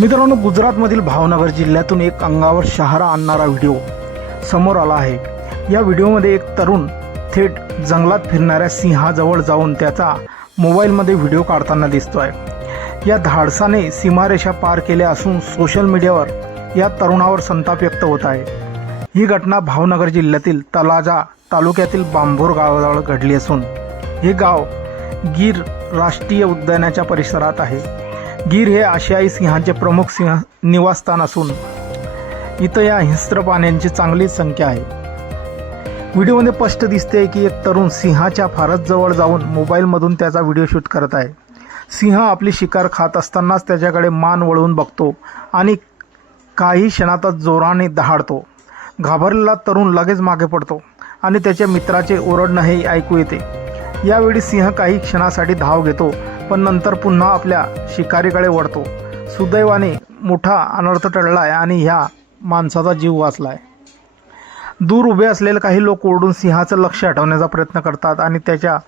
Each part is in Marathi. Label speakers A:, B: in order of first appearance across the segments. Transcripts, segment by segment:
A: मित्रांनो गुजरातमधील भावनगर जिल्ह्यातून एक अंगावर शहारा आणणारा व्हिडिओ समोर आला आहे. या व्हिडिओमध्ये एक तरुण थेट जंगलात फिरणाऱ्या सिंहाजवळ जाऊन त्याचा मोबाईलमध्ये व्हिडिओ काढताना दिसतोय. या धाडसाने सीमारेषा पार केल्या असून सोशल मीडियावर या तरुणावर संताप व्यक्त होत आहे. ही घटना भावनगर जिल्ह्यातील तलाजा तालुक्यातील बांभोर गावाजवळ घडली असून हे गाव गीर राष्ट्रीय उद्यानाच्या परिसरात आहे. गीर हे आशियाई सिंहाचे प्रमुख सिंह निवासस्थान असून इथं या हिंस्त्र प्राण्यांची चांगलीच संख्या आहे. व्हिडिओमध्ये स्पष्ट दिसते की एक तरुण सिंहाच्या फारच जवळ जाऊन मोबाईलमधून त्याचा व्हिडिओ शूट करत आहे. सिंह आपली शिकार खात असतानाच त्याच्याकडे मान वळवून बघतो आणि काही क्षणातच जोराने दहाडतो. घाबरलेला तरुण लगेच मागे पडतो आणि त्याच्या मित्राचे ओरडणं हे ऐकू येते. यावेळी सिंह काही क्षणासाठी धाव घेतो पण नंतर पुन्हा आपल्या शिकारीकडे वळतो. सुदैवाने मोठा अनर्थ टळलाय आणि ह्या माणसाचा जीव वाचलाय. दूर उभे असलेले काही लोक ओरडून सिंहाचं लक्ष हटवण्याचा प्रयत्न करतात आणि त्याच्या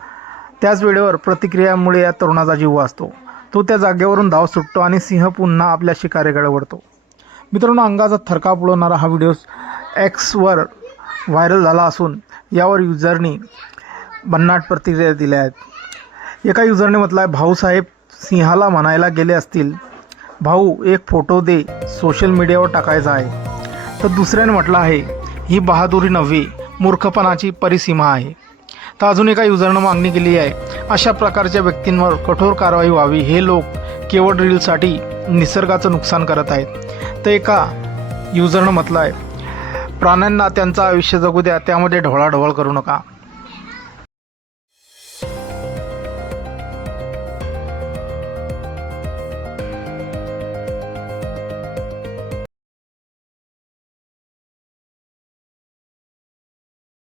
A: त्याच वेळेवर प्रतिक्रियामुळे या तरुणाचा जीव वाचतो. तो त्या जागेवरून धाव सुटतो आणि सिंह पुन्हा आपल्या शिकारीकडे वळतो. मित्रांनो अंगाचा थरकाप उडवणारा हा व्हिडिओ एक्सवर व्हायरल झाला असून यावर युजरनी भन्नाट प्रतिक्रिया दिल्या आहेत. एका युजरने म्हटलं आहे भाऊसाहेब सिंहाला म्हणायला गेले असतील भाऊ एक फोटो दे सोशल मीडियावर टाकायचा आहे. तर दुसऱ्याने म्हटलं आहे ही बहादुरी नव्हे मूर्खपणाची परिसीमा आहे. तर अजून एका युजरनं मागणी केली आहे अशा प्रकारच्या व्यक्तींवर कठोर कारवाई व्हावी हे लोक केवळ रीलसाठी निसर्गाचं नुकसान करत आहेत. तर एका युजरनं म्हटलं आहे प्राण्यांना त्यांचं आयुष्य जगू द्या त्यामध्ये ढवळाढवळ करू नका.